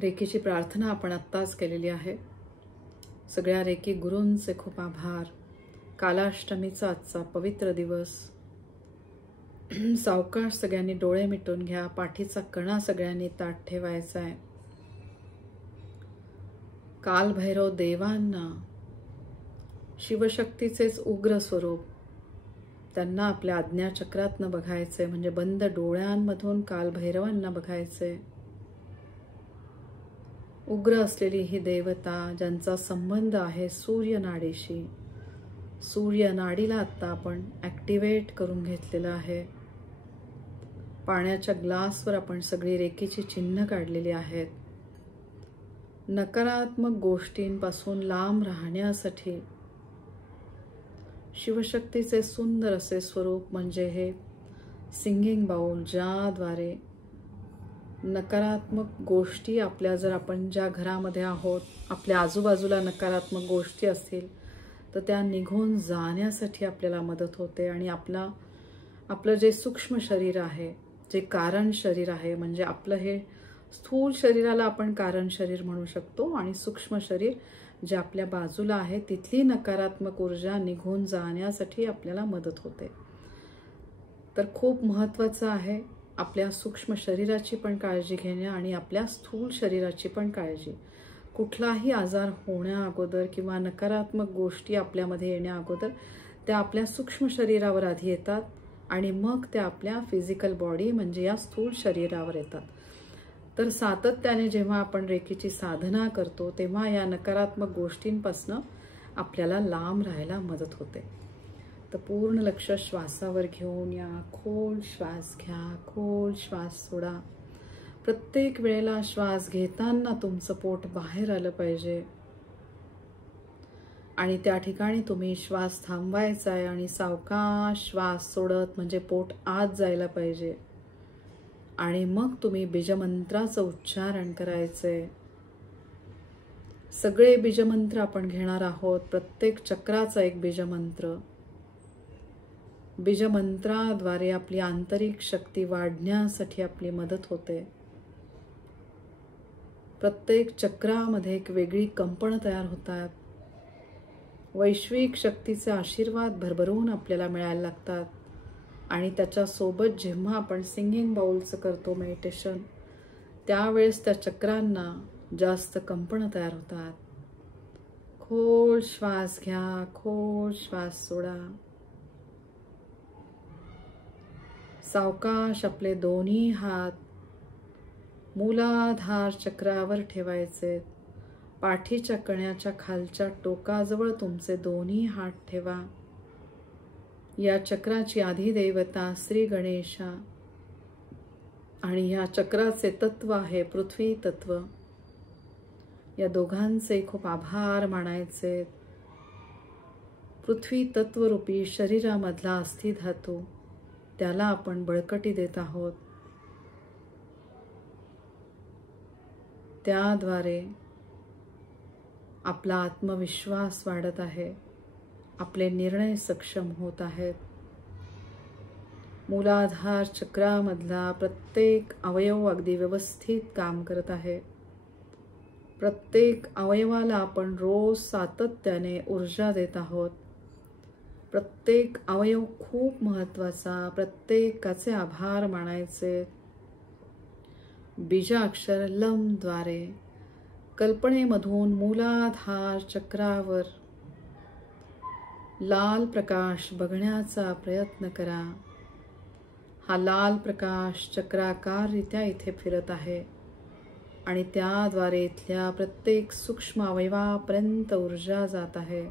रेकीची प्रार्थना आपण आत्ताच केलेली आहे. सगळ्या रेकी गुरूंचे खूप आभार. कालाष्टमीचा आजचा पवित्र दिवस. सावकाश सगळ्यांनी डोळे मिटून घ्या. पाठीचा कणा सगळ्यांनी ताठ ठेवायचा आहे. कालभैरव देवांना, शिवशक्तीचेच उग्र स्वरूप, त्यांना आपल्या आज्ञाचक्रातनं बघायचे, म्हणजे बंद डोळ्यांमधून कालभैरवांना बघायचे. उग्र असलेली ही देवता, ज्यांचा संबंध आहे सूर्यनाडीशी, सूर्यनाडीला आत्ता आपण ॲक्टिवेट करून घेतलेलं आहे. पाण्याच्या ग्लासवर आपण सगळी रेकीची चिन्ह काढलेली आहेत. नकारात्मक गोष्टींपासून लांब राहण्यासाठी शिवशक्तीचे सुंदर असे स्वरूप म्हणजे हे सिंगिंग बाउल, ज्याद्वारे नकारात्मक गोष्टी आपल्या, जर आपण ज्या घरामध्ये आहोत, आपल्या आजूबाजूला नकारात्मक गोष्टी असतील तर त्या निघून जाण्यासाठी आपल्याला मदत होते. आणि आपलं जे सूक्ष्म शरीर आहे, जे कारण शरीर आहे, म्हणजे आपलं हे स्थूल शरीराला आपण कारण शरीर म्हणू शकतो, आणि सूक्ष्म शरीर जे आपल्या बाजूला आहे तिथली नकारात्मक ऊर्जा निघून जाण्यासाठी आपल्याला मदत होते. तर खूप महत्त्वाचं आहे आपल्या सूक्ष्म शरीराची पण काळजी घेणे आणि आपल्या स्थूल शरीराची पण काळजी. कुठलाही आजार होण्या अगोदर किंवा नकारात्मक गोष्टी आपल्यामध्ये येण्या अगोदर त्या आपल्या सूक्ष्म शरीरावर आधी येतात आणि मग त्या आपल्या फिजिकल बॉडी म्हणजे या स्थूल शरीरावर येतात. तर सातत्याने जेव्हा आपण रेकीची साधना करतो तेव्हा या नकारात्मक गोष्टींपासून आपल्याला लांब राहायला मदत होते. तर पूर्ण लक्ष श्वासावर घेऊन या. खोल श्वास घ्या, खोल श्वास सोडा. प्रत्येक वेळेला श्वास घेताना तुमचं पोट बाहेर आलं पाहिजे आणि त्या ठिकाणी तुम्ही श्वास थांबवायचा आहे आणि सावकाश श्वास सोडत म्हणजे पोट आत जायला पाहिजे. आणि मग तुम्ही बीजमंत्राचं उच्चारण करायचंय. सगळे बीजमंत्र आपण घेणार आहोत. प्रत्येक चक्राचा एक बीजमंत्र. बीजमंत्राद्वारे आपली आंतरिक शक्ती वाढण्यासाठी आपली मदत होते. प्रत्येक चक्रामध्ये एक वेगळी कंपन तयार होतात. वैश्विक शक्तीचे आशीर्वाद भरभरून आपल्याला मिळायला लागतात. आणि त्याच्यासोबत जेव्हा आपण सिंगिंग बाउलचं करतो मेडिटेशन, त्यावेळेस त्या चक्रांना जास्त कंपन तयार होतात. खोल श्वास घ्या, खोल श्वास सोडा. सावकाश आपले दोन्ही हात मूलाधार चक्रावर ठेवायचे. पाठीच्या कण्याच्या खालच्या टोकाजवळ तुमचे दोन्ही हात ठेवा. या चक्राची अधिदेवता श्री गणेशा आणि या चक्राचे तत्व आहे पृथ्वी तत्व. या दोघांचे खूप आभार मानायचे. पृथ्वी तत्वरूपी शरीरामधला अस्थिधातू, त्याला आपण बळकटी देत आहोत. त्याद्वारे आपला आत्मविश्वास वाढत आहे. आपले निर्णय सक्षम होत आहेत. मूलाधार चक्रामधला प्रत्येक अवयव अगदी व्यवस्थित काम करत आहे. प्रत्येक अवयवाला आपण रोज सातत्याने ऊर्जा देत आहोत. प्रत्येक अवयव खूप महत्त्वाचा. प्रत्येकाचे आभार मानायचे. बीजाक्षर लमद्वारे कल्पनेमधून मूलाधार चक्रावर लाल प्रकाश बघण्याचा प्रयत्न करा. हा लाल प्रकाश चक्राकाररित्या इथे फिरत आहे आणि त्याद्वारे इथल्या प्रत्येक सूक्ष्म अवयवापर्यंत ऊर्जा जात आहे.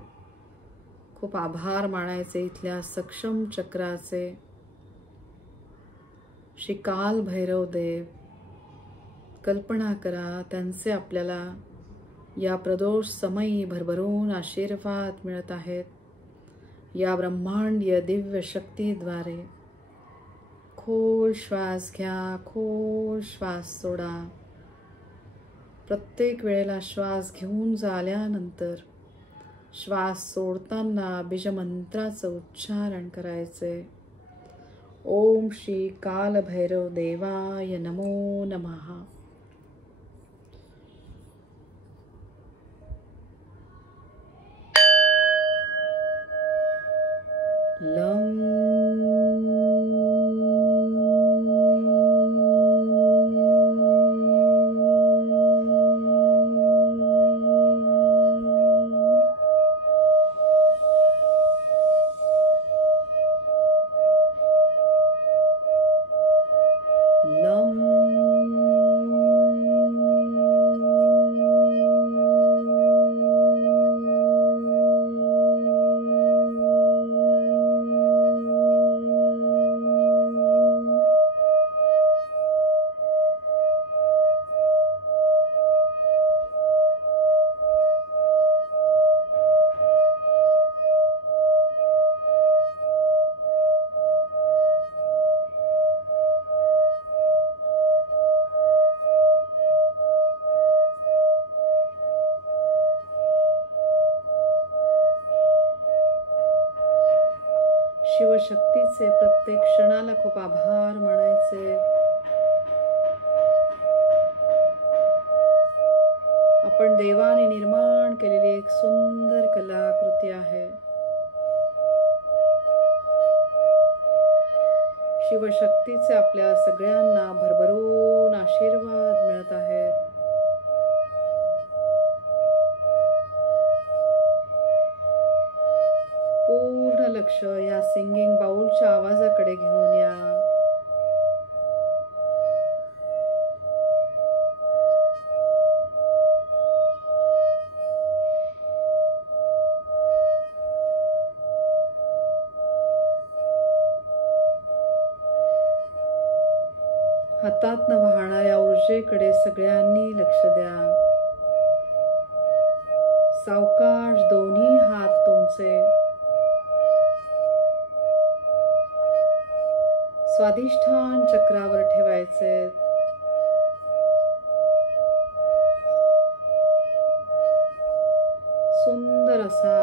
खूप आभार मानायचे इथल्या सक्षम चक्राचे. श्री काल भैरव देव, कल्पना करा त्यांचे आपल्याला या प्रदोष समयी भरभरून आशीर्वाद मिळत आहेत. या ब्रह्मांडीय दिव्य शक्तीद्वारे. खोल श्वास घ्या, खोल श्वास सोडा. प्रत्येक वेळेला श्वास घेऊन झाल्यानंतर श्वास सोडताना बीजमंत्राचं उच्चारण करायचे. ओम श्री कालभैरव देवाय नमो नमः. शिवशक्तीचे प्रत्येक क्षणाला खूप आभार मानायचे. आपण देवाने निर्माण केलेली एक सुंदर कलाकृती आहे. शिवशक्तीचे आपल्या सगळ्यांना भरभरून आशीर्वाद मिळत आहेत. पूर्ण लक्ष या सिंगिंग बाउलच्या आवाजाकडे घेऊन या. हातातनं वाहणाऱ्या ऊर्जेकडे सगळ्यांनी लक्ष द्या. सावकाश दोन्ही हात तुमचे स्वाधिष्ठान चक्रावर ठेवायचे. सुंदर असा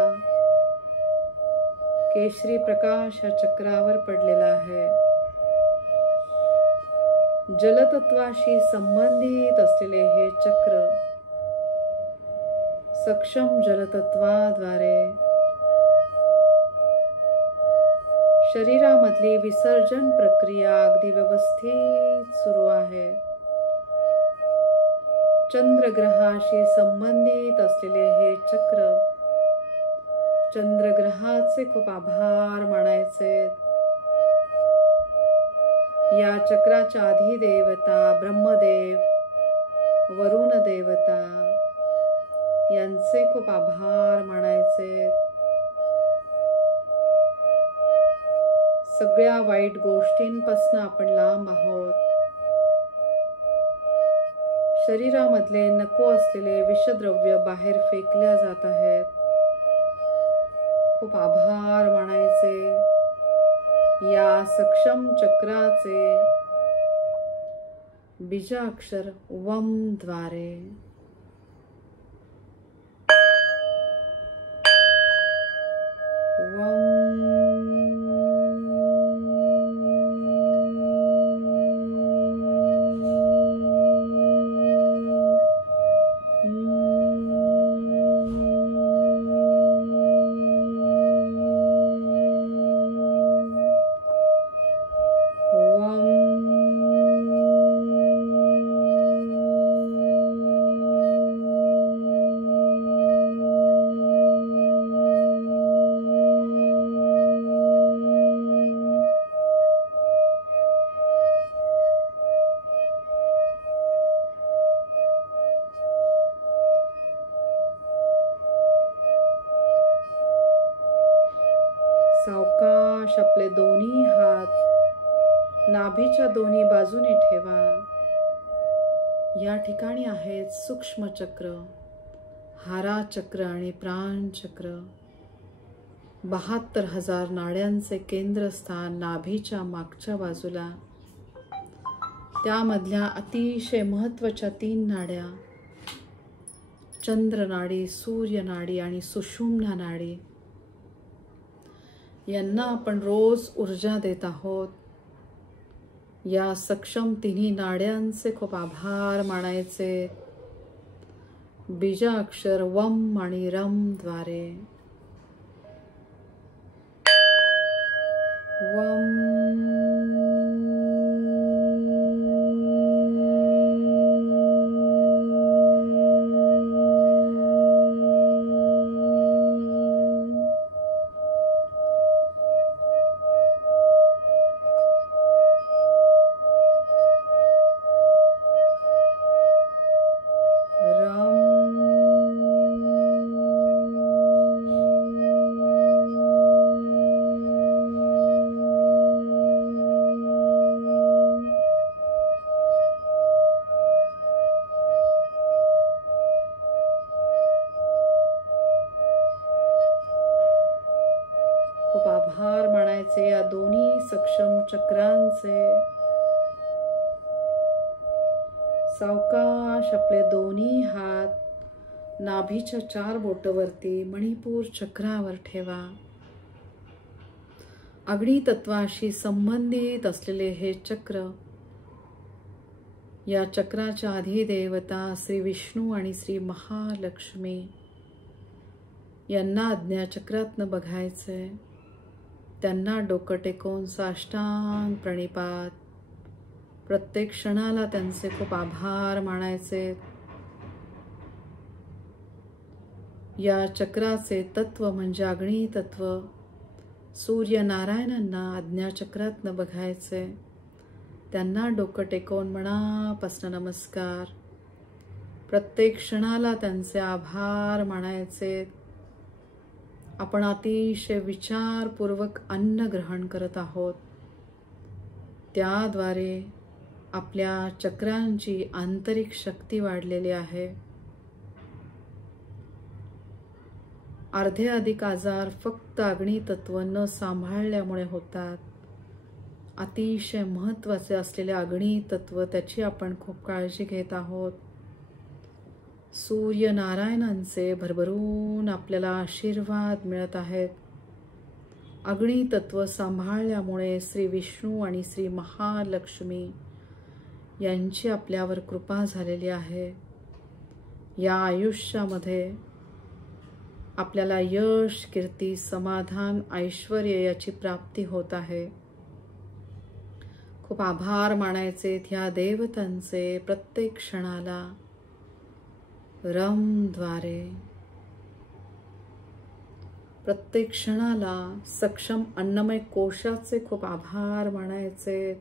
केशरी प्रकाश या चक्रावर पडलेला आहे. जलतत्वाशी संबंधित असलेले हे चक्र सक्षम जलतत्वाद्वारे शरीरामधली विसर्जन प्रक्रिया अगदी व्यवस्थित सुरू आहे. चंद्रग्रहाशी संबंधित असलेले हे चक्र, चंद्रग्रहाचे खूप आभार मानायचे. या चक्राच्या अधिदेवता ब्रह्मदेव, वरुण देवता यांचे खूप आभार मानायचे. सगळ्या वाईट गोष्टींपासून आपण लांब आहोत. शरीरामधले नको असलेले विषद्रव्य बाहेर फेकल्या जात आहेत. खूप आभार मानायचे. या सक्षम चक्राचे बीजाक्षर वम द्वारे सावकाश आपले दोन्ही हात नाभीच्या दोन्ही बाजूने ठेवा. या ठिकाणी आहेत सूक्ष्म चक्र, हारा चक्र आणि प्राण चक्र. 72,000 नाड्यांचे केंद्रस्थान नाभीच्या मागच्या बाजूला. त्यामधल्या अतिशय महत्त्वाच्या 3 नाड्या, चंद्रनाडी, सूर्यनाडी आणि सुषुम्ना नाडी, यांना आपण रोज ऊर्जा देत आहोत. या सक्षम तिन्ही नाड्यांचे खूप आभार मानायचे. बीजाक्षर वम आणि रम द्वारे वम. खूप आभार मानायचे या दोन्ही सक्षम चक्रांचे. सावकाश आपले दोन्ही हात नाभीच्या 4 बोटावरती मणिपूर चक्रावर ठेवा. अग्नितत्वाशी संबंधित असलेले हे चक्र, या चक्राच्या अधिदेवता श्री विष्णू आणि श्री महालक्ष्मी यांना आज्ञाचक्रातनं बघायचंय. त्यांना डोकं टेकवून साष्टांग प्रणिपात. प्रत्येक क्षणाला त्यांचे खूप आभार मानायचे. या चक्राचे तत्व म्हणजे अग्नी तत्व सूर्यनारायणांना आज्ञाचक्रातनं बघायचे. त्यांना डोकं टेकवून मनापासून नमस्कार. प्रत्येक क्षणाला त्यांचे आभार मानायचे. आपण अतिशय विचारपूर्वक अन्न ग्रहण करत आहोत. त्याद्वारे आपल्या चक्रांची आंतरिक शक्ती वाढलेली आहे. अर्धे अधिक आजार फक्त अग्नितत्व न सांभाळल्यामुळे होतात. अतिशय महत्त्वाचे असलेले अग्नितत्व, त्याची आपण खूप काळजी घेत आहोत. सूर्यनारायणांचे भरभरून आपल्याला आशीर्वाद मिळत आहेत. अग्नितत्व सांभाळल्यामुळे श्री विष्णू आणि श्री महालक्ष्मी यांची आपल्यावर कृपा झालेली आहे. या आयुष्यामध्ये आपल्याला यश, कीर्ती, समाधान, ऐश्वर याची प्राप्ती होत आहे. खूप आभार मानायचे ह्या देवतांचे. प्रत्येक क्षणाला रमद्वारे, प्रत्येक क्षणाला सक्षम अन्नमय कोशाचे खूप आभार मानायचे.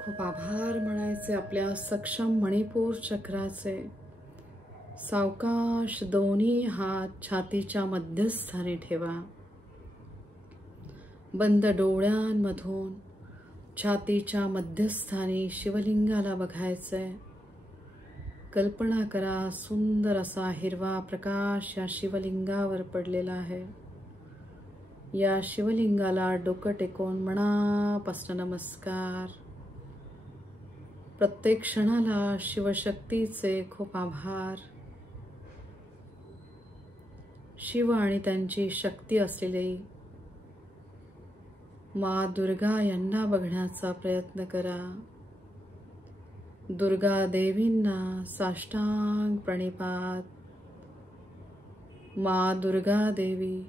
खूप आभार म्हणायचे आपल्या सक्षम मणिपूर चक्राचे. सावकाश दोन्ही हात छातीच्या मध्यस्थानी ठेवा. बंद डोळ्यांमधून छातीच्या मध्यस्थानी शिवलिंगाला बघायचंय. कल्पना करा सुंदर असा हिरवा प्रकाश या शिवलिंगावर पडलेला आहे. या शिवलिंगाला डोकं टेकवून मनापासून नमस्कार. प्रत्येक क्षणाला शिवशक्तीचे खूप आभार. शिव आणि त्यांची शक्ती असलेली मा दुर्गा यांना बघण्याचा प्रयत्न करा. दुर्गा देवींना साष्टांग प्रणिपात. मा दुर्गा देवी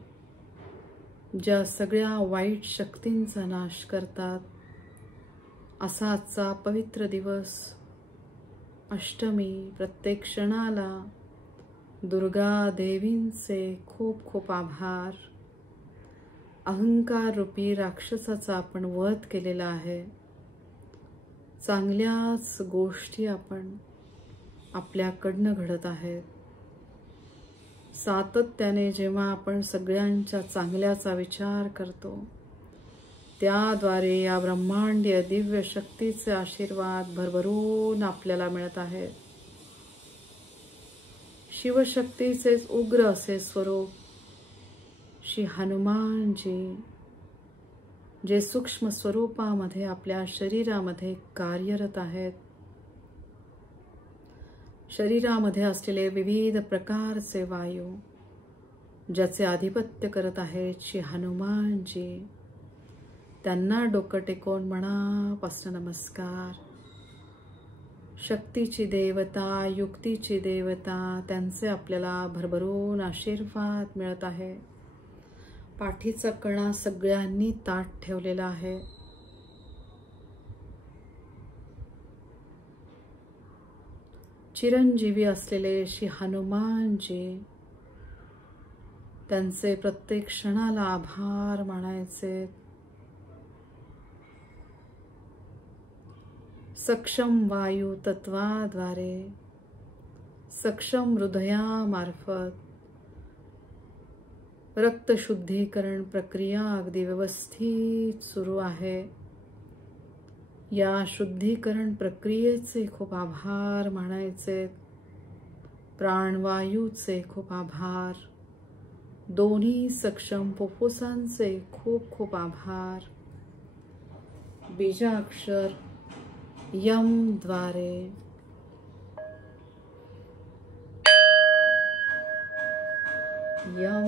ज्या सगळ्या वाईट शक्तींचा नाश करतात, असा आजचा पवित्र दिवस अष्टमी. प्रत्येक क्षणाला दुर्गा देवींचे खूप खूप आभार. अहंकार रूपी राक्षसाचा आपण वध केलेला आहे. चांगल्याच गोष्टी आपण आपल्याकडनं घडत आहेत. सातत्याने जेव्हा आपण सगळ्यांच्या चांगल्याचा विचार करतो, त्याद्वारे या ब्रह्मांडीय दिव्य शक्तीचे आशीर्वाद भरभरून आपल्याला मिळत आहेत. शिवशक्तीचेच उग्र असे स्वरूप श्री हनुमानजी, जे सूक्ष्म स्वरूपामध्ये आपल्या शरीरामध्ये कार्यरत आहेत. शरीरामध्ये असलेले विविध प्रकारचे वायू ज्याचे आधिपत्य करत आहेत श्री हनुमानजी, त्यांना डोकं टेकवून मनापासून नमस्कार. शक्तीची देवता, युक्तीची देवता, त्यांचे आपल्याला भरभरून आशीर्वाद मिळत आहे. पाठीचा कणा सगळ्यांनी ताठ ठेवलेला आहे. चिरंजीवी असलेले श्री हनुमानजी, त्यांचे प्रत्येक क्षणाला आभार मानायचे. सक्षम वायू तत्वाद्वारे, सक्षम हृदयामार्फत रक्तशुद्धीकरण प्रक्रिया अगदी व्यवस्थित सुरू आहे. या शुद्धीकरण प्रक्रियेचे खूप आभार मानायचे. प्राणवायूचे खूप आभार. दोन्ही सक्षम फुफ्फुसांचे खूप खूप आभार. बीजाक्षर यम द्वारे यम.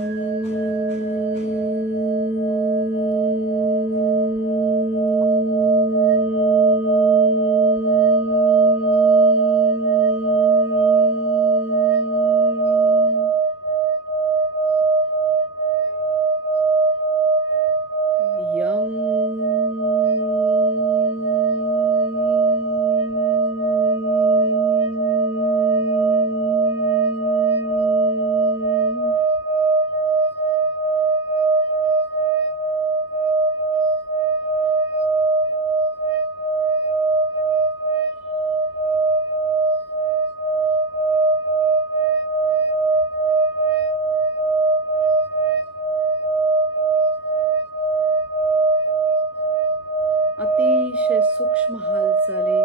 अतिशय सूक्ष्म हालचाली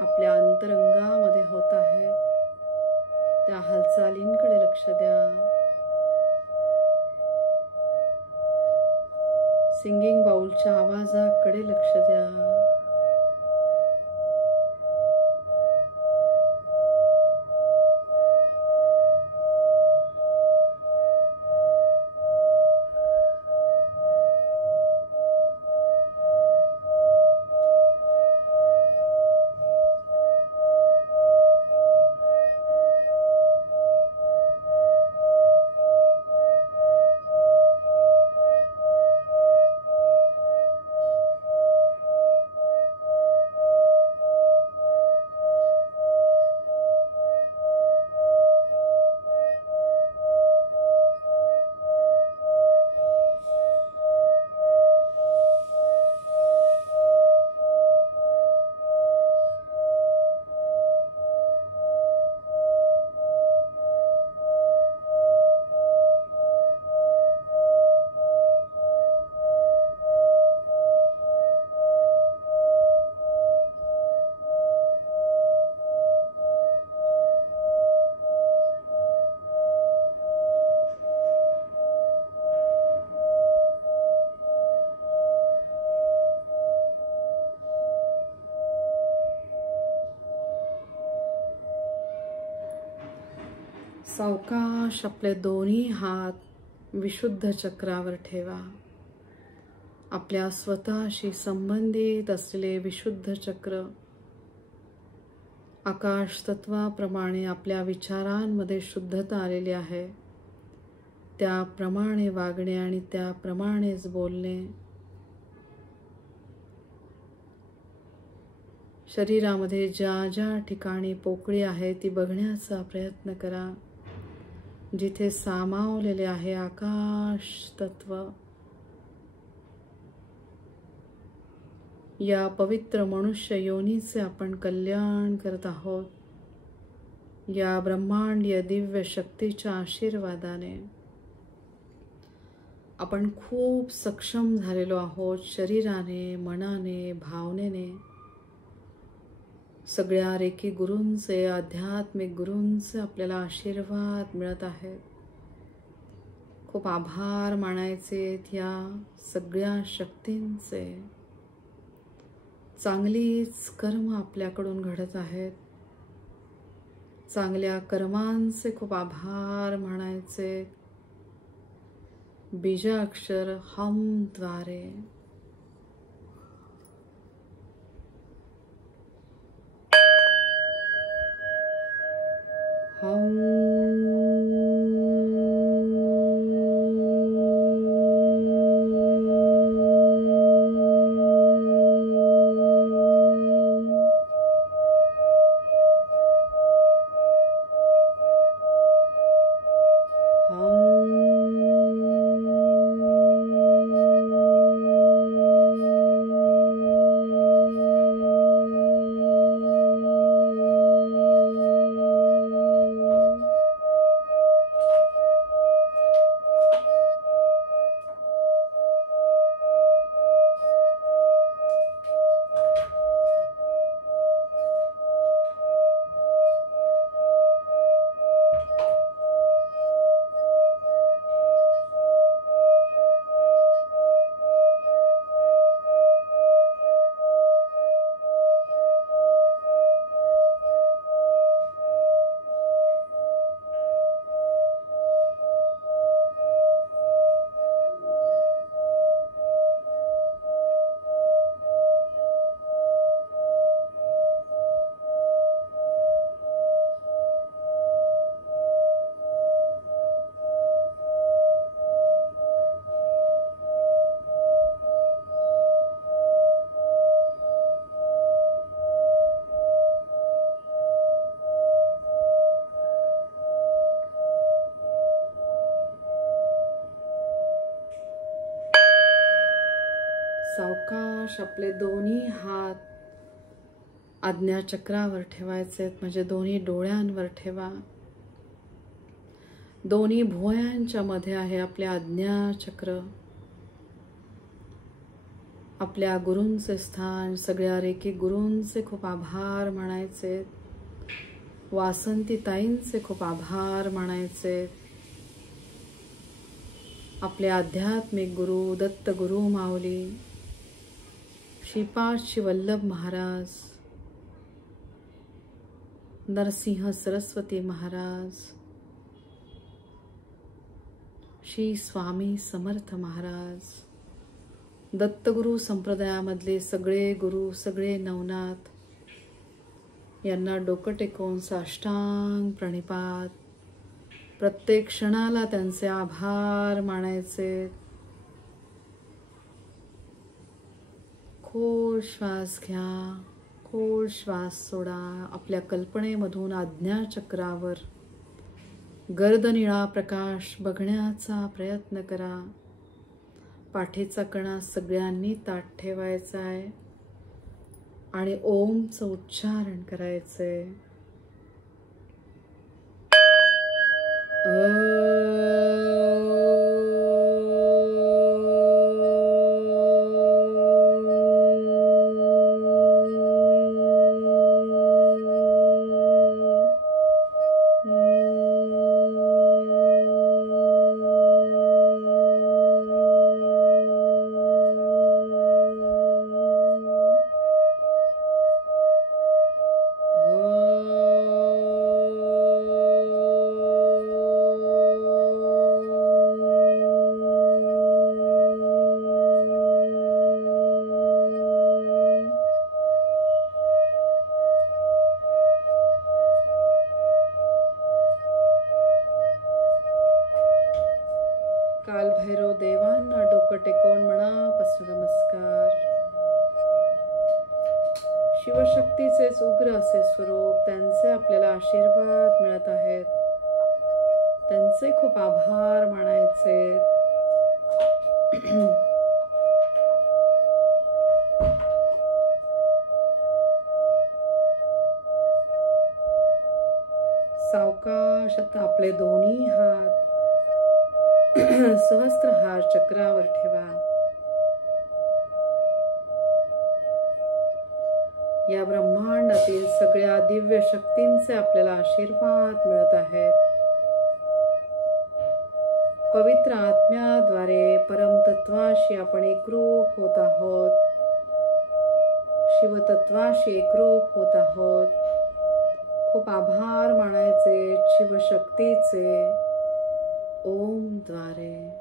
आपल्या अंतरंगामध्ये होत आहेत. त्या हालचालींकडे लक्ष द्या. सिंगिंग बाउलच्या आवाजाकडे लक्ष द्या. सावकाश आपले दोन्ही हात विशुद्ध चक्रावर ठेवा. आपल्या स्वतःशी संबंधित असलेले विशुद्ध चक्र आकाश तत्वाप्रमाणे आपल्या विचारांमध्ये शुद्धता आलेली आहे, त्याप्रमाणे वागणे आणि त्याप्रमाणेच बोलणे. शरीरामध्ये ज्या ज्या ठिकाणी पोकळी आहे ती बघण्याचा प्रयत्न करा, जिथे सामावलेले आहे आकाश तत्व. या पवित्र मनुष्य योनीचे आपण कल्याण करत आहोत. या ब्रह्मांडीय दिव्य शक्तीच्या आशीर्वादाने आपण खूप सक्षम झालेलो आहोत. शरीराने, मनाने, भावनेने. सगळ्या रेकी गुरूंचे, आध्यात्मिक गुरूंचे आपल्याला आशीर्वाद मिळत आहेत. खूप आभार मानायचे या सगळ्या शक्तींचे. चांगलीच कर्म आपल्याकडून घडत आहेत. चांगल्या कर्मांचे खूप आभार मानायचे. बीजाक्षर हम द्वारे सावकाश आपले दोन्ही हात आज्ञाचक्रावर ठेवायचे, म्हणजे दोन्ही डोळ्यांवर ठेवा. दोन्ही भुवयांच्या मध्ये आहे आपले आज्ञाचक्र. आपल्या गुरूंचे स्थान. सगळ्या रेकी गुरूंचे खूप आभार मानायचे. वासंती ताईंचे खूप आभार मानायचे. आपले आध्यात्मिक गुरु दत्त गुरु माऊली, श्रीपाद श्री वल्लभ महाराज, नरसिंह सरस्वती महाराज, श्री स्वामी समर्थ महाराज, दत्तगुरु संप्रदायामधले सगळे गुरु, सगळे नवनाथ यांना डोकं टेकवून साष्टांग प्रणिपात. प्रत्येक क्षणाला त्यांचे आभार मानायचे. खोल श्वास घ्या, खोल श्वास सोडा. आपल्या कल्पनेमधून आज्ञाचक्रावर गर्दनिळा प्रकाश बघण्याचा प्रयत्न करा. पाठीचा कणा सगळ्यांनी ताठ ठेवायचा आहे आणि ओमचं उच्चारण करायचंय. कालभैरव देवांना डोकं टेकवून मनापासून नमस्कार. शिवशक्तीचेच उग्र असे स्वरूप, त्यांचे आपल्याला आशीर्वाद मिळत आहेत. त्यांचे खूप आभार मानायचे. सावकाश आता आपले दोन्ही हात सहस्त्रहार चक्रावर ठेवा. या ब्रह्मांडातील सगळ्या दिव्य शक्तींचे आपल्याला आशीर्वाद मिळत आहेत. पवित्र आत्म्याद्वारे परमतत्वाशी आपण एकरूप होत आहोत. शिवतत्वाशी एकरूप होत आहोत. खूप आभार मानायचे शिवशक्तीचे ओम द्वारे.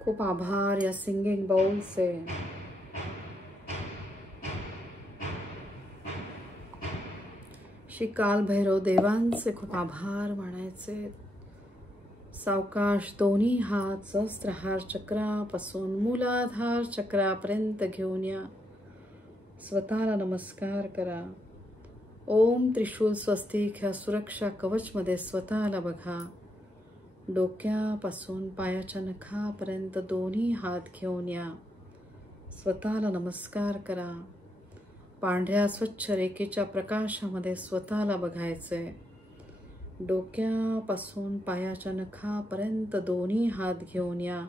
खूप आभार या सिंगिंग बाउल से. श्री कालभैरव देवांचे खूप आभार मानायचे. सावकाश दोन्ही हात सहस्त्रहार चक्रापासून मूलाधार चक्रापर्यंत घेऊन या. स्वतःला नमस्कार करा. ओम त्रिशूल स्वस्तिक ह्या सुरक्षा कवच मध्ये स्वतःला बघा. डोक्यापासून पायाच्या नखापर्यंत दोन्ही हात घेऊन या. स्वतःला नमस्कार करा. पांढऱ्या स्वच्छ रेखेच्या प्रकाशामध्ये स्वतःला बघायचे. डोक्यापासून पायाच्या नखापर्यंत दोन्ही हात घेऊन या.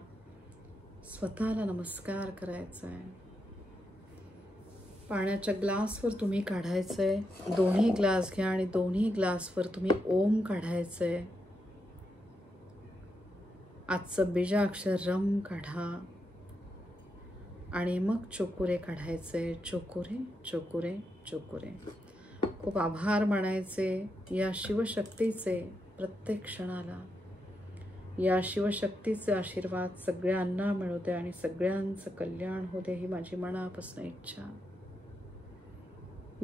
स्वतःला नमस्कार करायचा आहे. पाण्याच्या ग्लासवर तुम्ही काढायचंय. दोन्ही ग्लास घ्या आणि दोन्ही ग्लासवर तुम्ही ओम काढायचंय. आजचं बीजाक्षर रम काढा आणि मग चोकुरे काढायचे. चोकुरे चोकुरे चोकुरे. खूप आभार मानायचे या शिवशक्तीचे. प्रत्येक क्षणाला या शिवशक्तीचे आशीर्वाद सगळ्यांना मिळू दे आणि सगळ्यांचं कल्याण होऊ दे ही माझी मनापासून इच्छा.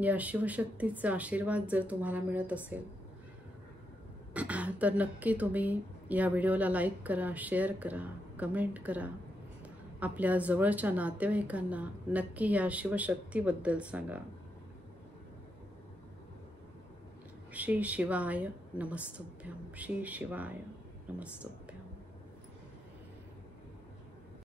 या शिवशक्तीचा आशीर्वाद जर तुम्हाला मिळत असेल तर नक्की तुम्ही या व्हिडिओला लाईक करा, शेअर करा, कमेंट करा. आपल्या जवळच्या नातेवाईकांना नक्की या शिवशक्तीबद्दल सांगा. श्री शिवाय नमस्तुभ्यं. श्री शिवाय नमस्तुभ्यं.